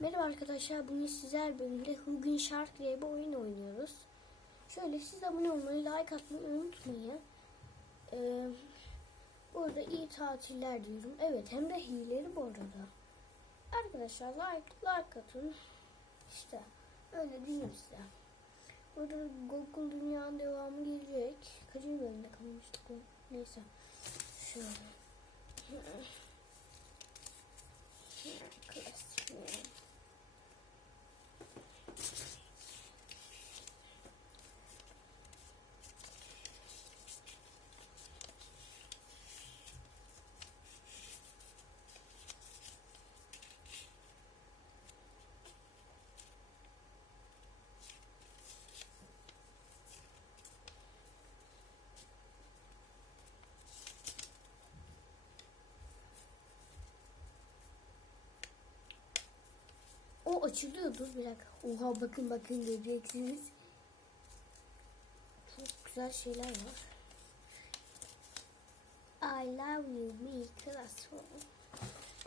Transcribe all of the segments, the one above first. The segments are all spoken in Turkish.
Merhaba arkadaşlar, bugün sizler bölümde Hugin Shark diye bir oyun oynuyoruz. Şöyle siz abone olmayı, like atmayı unutmayın. Ee, bu arada iyi tatiller diyorum. Evet, hem de hileli bu arada. Arkadaşlar like, like atın. İşte öyle diyeyim size. Burada Google Dünya'nın devamı gelecek. Kaçıncı bölümde kalmıştık? Neyse. Şöyle. Klasik O açılıyor. Dur bir dakika. Oha bakın bakın göreceksiniz. Çok güzel şeyler var. I love you me classroom.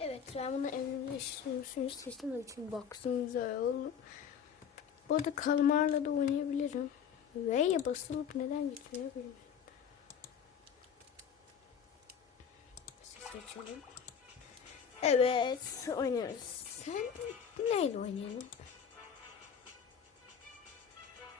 Evet ben bunu evimde sunucu seçtim için baksanıza oğlum. Bu arada kalmarla da oynayabilirim. V'ye basılıp neden gitmiyor bilmiyorum. Ses açalım. Evet oynuyoruz. Sen neyle oynayalım?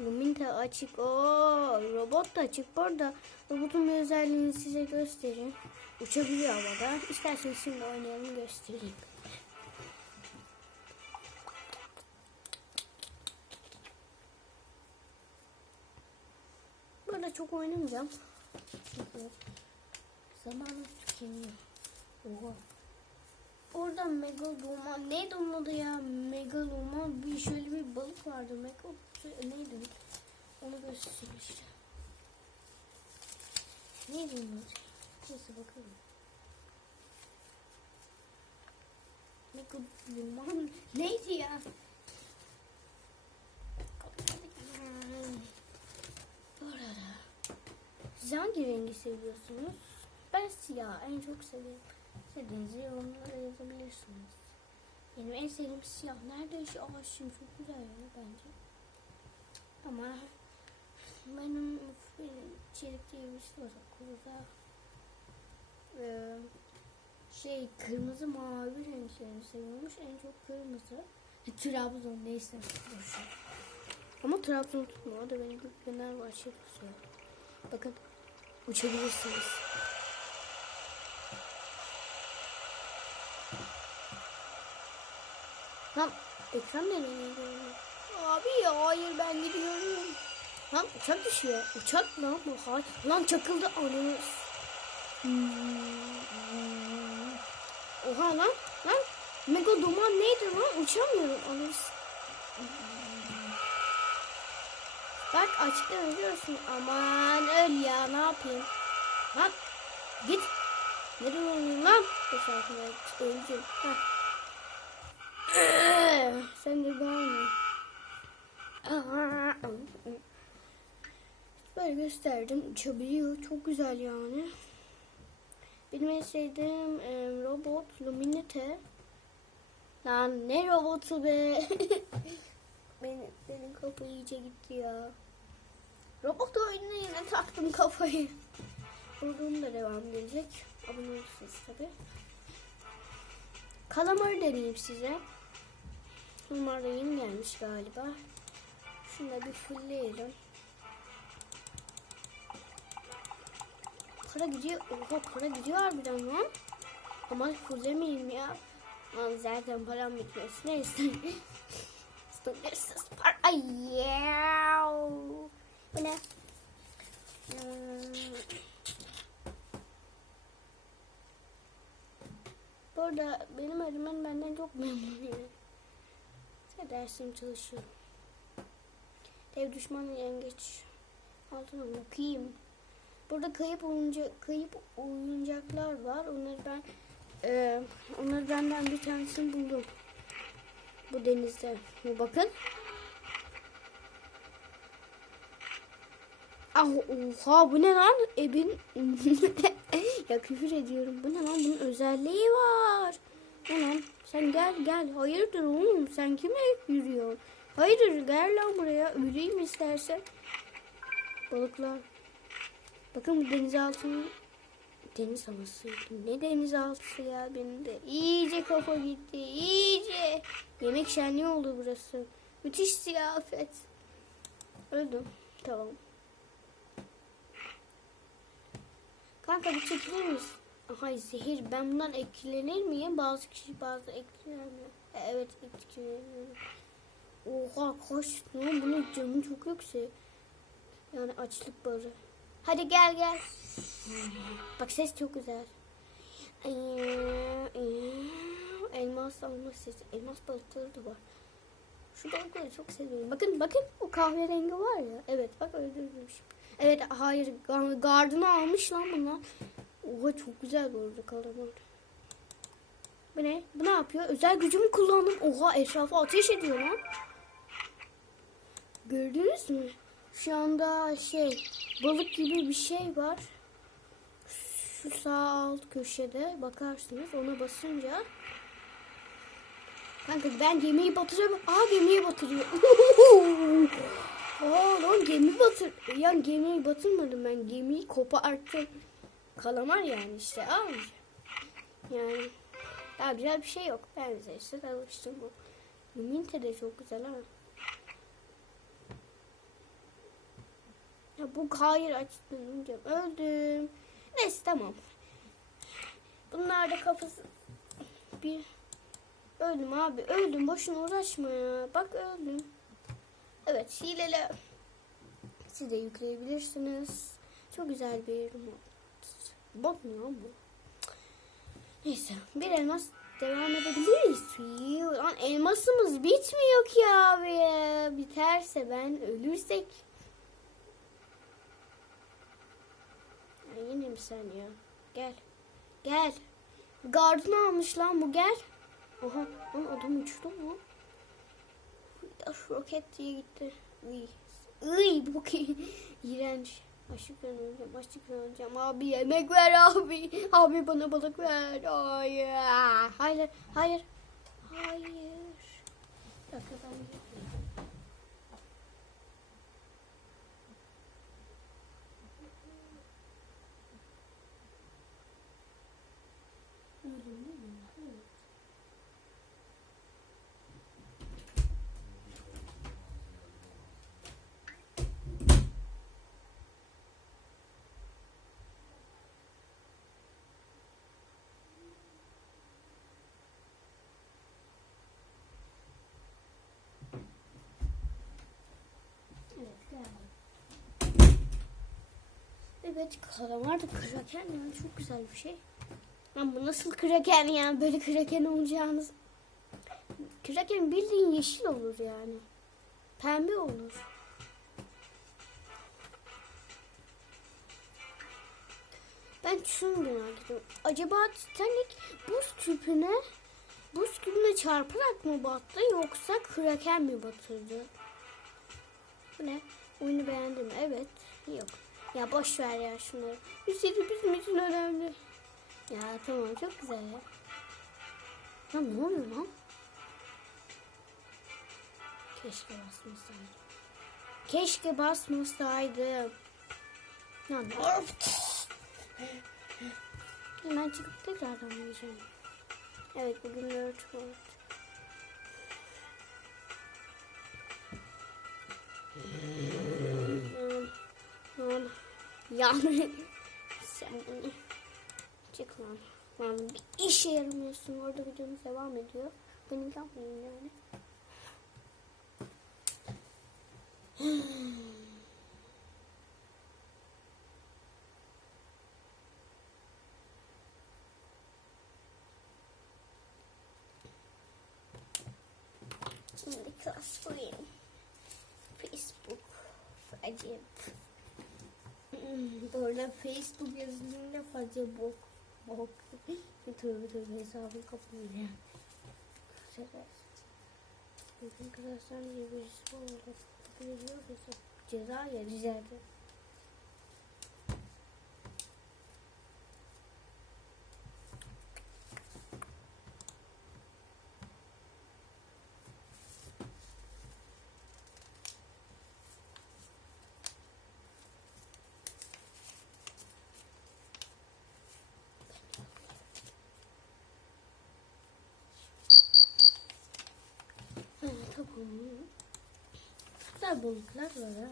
Luminta açık. Oo, robot da açık. Bu arada robotun bir özelliğini size göstereyim. Uçabiliyor havada. İsterseniz şimdi oynayalım göstereyim. Burada çok oynamayacağım. Zamanım tükeniyor. Oha. Orada Megalodon neydi onun adı ya? Megalodon bir şöyle bir balık vardı. Megalodon neydi? Onu göstereyim işte. Neydi onun adı? Neyse bakalım. Megalodon neydi ya? Siz hangi rengi seviyorsunuz? Ben siyah en çok seviyorum. İstediğinizi yorumlara yazabilirsiniz. Benim en sevdiğim siyah. Nerede şu ağaçım çok güzel ya bence. Ama benim, benim çelik diye birisi var okulda. Ee, şey kırmızı mavi renklerini seviyormuş. En çok kırmızı. Trabzon neyse. Ama Trabzon tutmuyor. O da benim gibi Fenerbahçe tutuyor. Bakın uçabilirsiniz. Lan ekran gidiyor? Abi ya hayır ben gidiyorum. Lan uçak düşüyor. Uçak lan bu hayır. Lan çakıldı ananı. Hmm. Oha lan. Lan. Mega duman neydi lan? Uçamıyorum ananı. Bak açıkta ölüyorsun. Aman öl ya ne yapayım. Lan git. Nereye oynuyorsun lan? Teşekkürler. Öleceğim. Heh. Sen de bağırma. Böyle gösterdim. Uçabiliyor. Çok güzel yani. Benim en sevdiğim e, robot Luminite. Lan ne robotu be. benim, benim kafa iyice gitti ya. Robot oyununa yine taktım kafayı. Buradan da devam gelecek. Abone olursunuz tabi. Kalamarı deneyeyim size. Bunlar yeni gelmiş galiba. Şunu da bir fullleyelim. Para gidiyor. Oha para gidiyor harbiden lan. Ama fulllemeyeyim ya. Lan zaten param bitmez. Neyse. Sınırsız para. Ay ya. Bu ne? Hmm. Bu arada benim öğretmen benden çok memnun. Ve dersim çalışıyorum. Dev düşmanı yengeç. Altına okuyayım. Burada kayıp oyuncak kayıp oyuncaklar var. Onları ben e, onları benden bir tanesini buldum. Bu denizde. Bu bakın. Ah oha bu ne lan? Ebin ya küfür ediyorum. Bu ne lan? Bunun özelliği var. Ulan sen gel gel. Hayırdır oğlum sen kime yürüyorsun? Hayırdır gel lan buraya. Yürüyeyim istersen. Balıklar. Bakın bu denizaltı deniz havası. Ne denizaltısı ya benim de. İyice kafa gitti. iyice. Yemek şenliği oldu burası. Müthiş ziyafet. Öldüm. Tamam. Kanka bir çekilir misin? Aha zehir. Ben bundan etkilenir miyim? Bazı kişi bazı etkilenmiyor. E, Evet etkileniyorum. Oha kaç lan bunun canı çok yüksek. Yani açlık barı. Hadi gel gel. Bak ses çok güzel. Elmas alma sesi. Elmas balıkları da var. Şu balıkları çok seviyorum. Bakın bakın o kahverengi var ya. Evet bak öldürmüş. Evet hayır gar- gardını almış lan bunlar. Oha çok güzel arada kalamar. Bu ne? Bu ne yapıyor? Özel gücümü kullandım. Oha etrafa ateş ediyor lan. Gördünüz mü? Şu anda şey balık gibi bir şey var. Şu sağ alt köşede bakarsınız ona basınca. Kanka ben gemiyi batırıyorum. Aa gemiyi batırıyor. Aa lan gemi batır. Yani gemiyi batırmadım ben. Gemiyi koparttım. Kalamar yani işte abi. Yani daha güzel bir şey yok. Ben bize işte alıştım bu. Minte de çok güzel ha. Ya bu hayır açtım. Öldüm. Neyse tamam. Bunlar da kafası bir öldüm abi öldüm boşuna uğraşma ya. Bak öldüm. Evet hilele siz de yükleyebilirsiniz. Çok güzel bir mod. Bot mu lan bu? Neyse bir elmas devam edebiliriz. Lan elmasımız bitmiyor ki abi. Biterse ben ölürsek Ya yine mi sen ya? Gel. Gel. Gardını almış lan bu gel. Oha lan adam uçtu mu? Roket diye gitti. Iy. Iy bu ki iğrenç. Açlıktan öleceğim, açlıktan öleceğim. Abi yemek ver abi. Abi bana balık ver. Hayır. Hayır, hayır. Hayır. Bir dakika ben Öldüm değil mi? Evet. Evet, geldim. Evet, kalamar da kraken yani çok güzel bir şey. Lan bu nasıl kraken ya? Böyle kraken olacağınız... Kraken bildiğin yeşil olur yani. Pembe olur. Ben şunu merak ediyorum. Acaba Titanic buz küpüne buz küpüne çarparak mı battı yoksa kraken mi batırdı? Bu ne? Oyunu beğendim. Evet. Yok. Ya boş ver ya şunları. Üstelik bizim için önemli. Ya tamam çok güzel ya. Lan ne oluyor lan? Keşke basmasaydım. Keşke basmasaydım. Lan of. Hemen çıkıp tekrardan oynayacağım. Evet bugün 4 volt. Lan, lan. Yani sen bunu çık lan. Lan bir işe yaramıyorsun. Orada videomuz devam ediyor. Benim yapmayayım yani. Şimdi class screen. Facebook. Acayip. Hmm, Orada Facebook yazılımda fazla bok. Bok. tövbe tövbe hesabı birisi oldu. Biliyor musun? Ceza ya Rize'de. Evet kapalı. Hatta balıklar var ha.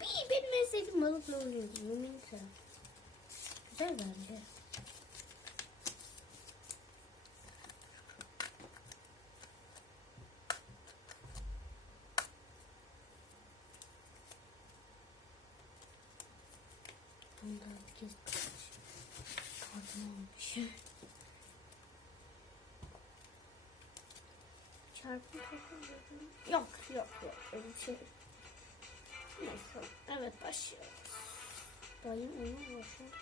Bir, benim en sevdiğim balıkla. Minta. Güzel bence. Yok yok yok öyle şey. Neyse. Evet başlıyoruz. Dayım onu başlıyor.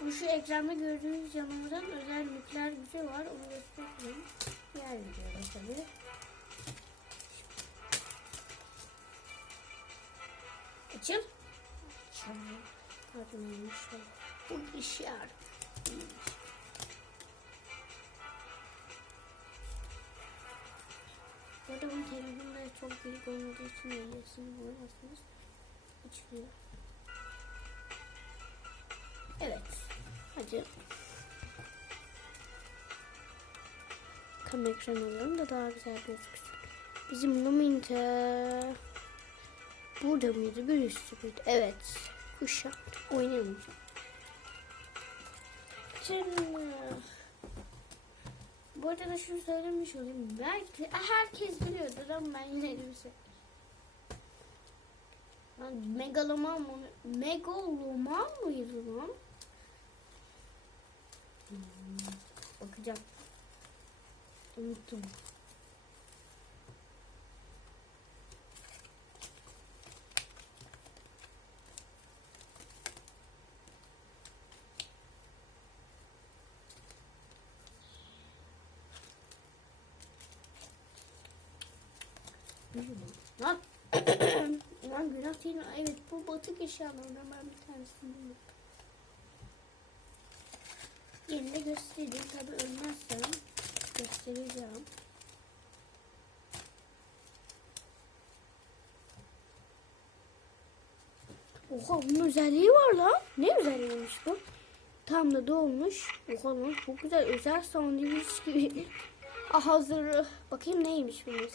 Bu şu ekranda gördüğünüz canavarın özel nükleer gücü var. Onu göstereyim. Diğer videoda tabii. Açıl. Açıl. Hadi neymiş o? Bu iş yar. Bu arada bunun çok büyük olmadığı için yayıyorsunuz. Bulamazsınız. Açılıyor. Evet. Hadi. Kam ekran alalım da daha güzel gözüksün. Bizim Luminte burada mıydı? Bir üstü müydü? Evet. Kuşak. Oynamayacağım. Şimdi bu arada da şunu söylemiş olayım. Belki herkes biliyordur ama ben yine de. Ben megaloman mı? Megaloman mıydı lan? Bakacağım. Unuttum. Lan. Mi? Evet bu batık eşyalarından ben bir tanesini buldum. Yeni de göstereyim. Tabi ölmezsem göstereceğim. Oha bunun özelliği var lan. Ne özelliğiymiş bu? Tam da dolmuş. Oha lan çok güzel özel sandviç gibi. Ah hazır. Bakayım neymiş bu mesela.